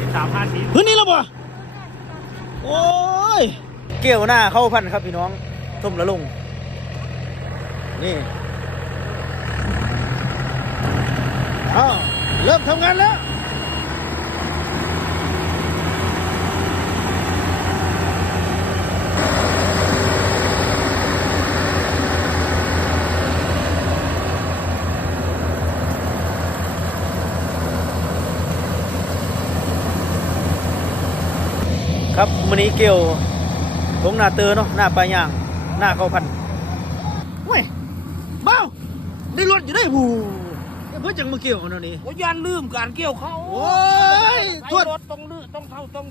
สิบสามห้าสิบพื้นนี้แล้วบ่โอ้ย เกี่ยวหน้าเข้าพันครับพี่น้องทุ่มละลุง นี่อ้าวเริ่มทำงานแล้ว ครับวันนี้เกี่ยวลงหน้าเตอเนาะหน้าปลายย่าง หน้าเข้าพันเว้ยเบ้าได้รถอยู่ได้บูเพื่อจังมาเกี่ยวกันเนาะนี่ว่ายันลืมการเกี่ยวเขาโอ้ยใช้ทวดรถต้องลืมต้องเข้าต้อง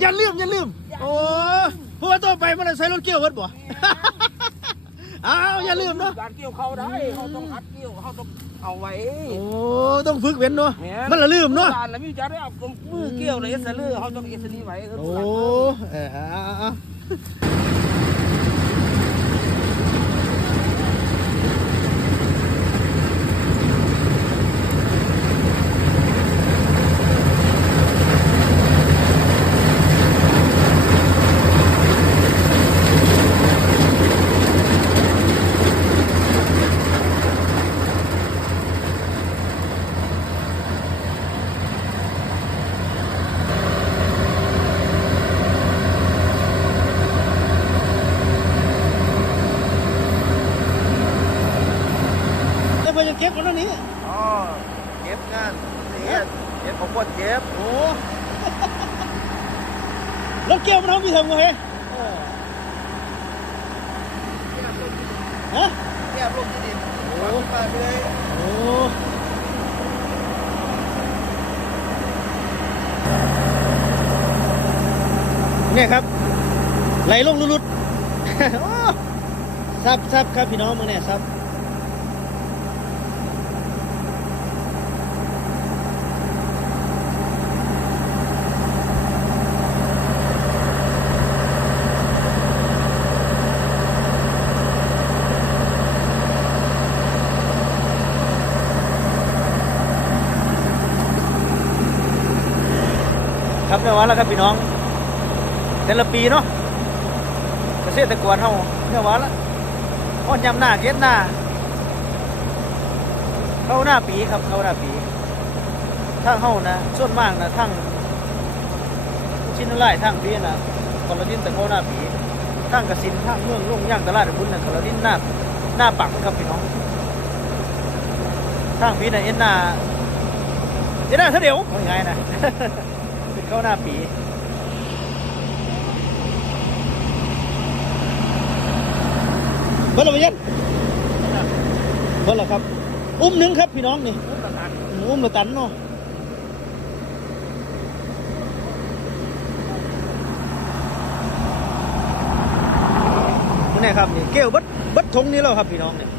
อย่าลืมอย่าลืมโอ้เพราะว่าต่อไปมันใช้รถเกี่ยวเวิร์ดบ่ อ้าวอย่าลืมเนาะการเกี่ยวเขาได้เขาต้องหัดเกี่ยวเขาต้องเอาไว้โอ้ต้องฝึกเว้นเนาะมันละลืมเนาะการแล้วมีจะได้เอามือเกี่ยวเลยเอสเลือเขาต้องเอสนีไว้โอ้เออเอาเอาเอาแล้วเพื่อจะเก็บกันเนาะนี่ อ๋อเก็บงานเสียเก็บของคนเก็บโอ้รถเกี่ยวมันทำมีทำไงฮะเก็บลงที่ดินโอ้วางไปเลยโอ้เนี่ยครับ ไหลลงลุดๆโอ้ซับซับครับพี่น้องมึงเนี่ยซับ ครับเนี่ยวันแล้วครับพี่น้อง แต่ละปีเนาะเกษตรกรเฮาเนี่ยวันละอ้อนยำหน้าเก็ดหน้า เข้าหน้าปีครับเข้าหน้าปีทางเฮานะส่วนมากนะทางชิ้นไร่ทางพีนะคอลลาดินแต่เข้าหน้าปีทางกสินทางเมืองลุงย่างตลาดบุญนะคอลลาดินหน้าหน้าปักครับพี่น้องทางพีนะเอ็นหน้าเอ็นหน้าเท่าเดียวง่ายนะ เข้าหน้าปีเบิ้ลละเบียนเบิ้ลละครับ อุ้มหนึ่งครับพี่น้องนี่อุ้มละตันเนาะนี่ครับนี่เกลียวบัดบัดทงนี้แล้วครับพี่น้องเนี่ย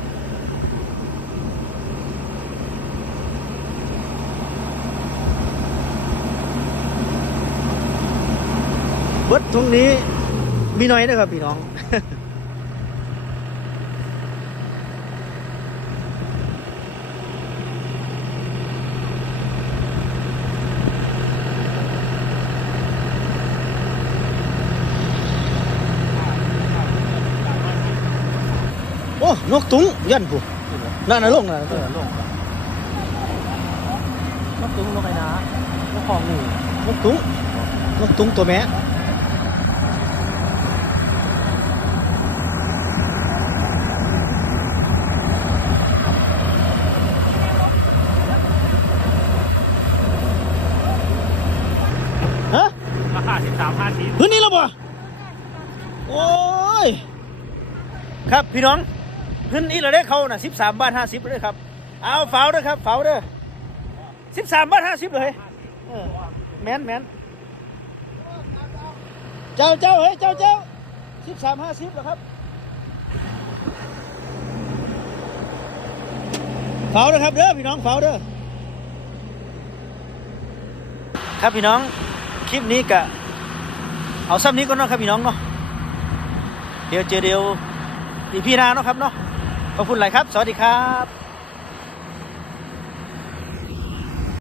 บัดทงนี้มีน้อยนะครับพี่น้องโอ้นกตุ้งยันผู้นั่นนะลงน่ะเออลงนกตุ้งนกไอ้นะนกของหนูนกตุ้งนกตุ้งตัวแม่ฮะ ราคาสิบสามห้าสิบ พื้นนี้แล้วบ่โอ้ย ครับพี่น้องพื้นนี้เราได้เขาน่ะสิบสามบาทห้าสิบเลยครับ เอาเฝ้าเด้อครับเฝ้าเด้อสิบสามบาทห้าสิบเลยแมนแมนเจ้าเจ้าเฮ้ยเจ้าเจ้าสิบสามห้าสิบเหรอครับเฝ้าเด้อครับเด้อพี่น้องเฝ้าเด้อครับพี่น้องคลิปนี้กะเอาซ้ำนี้ก็นาะครับพี่น้องเนาะเดี๋ยวเจอเดี๋ยว อีพี่นาเนาะครับเนาะขอบคุณหลายครับ สวัสดีครับ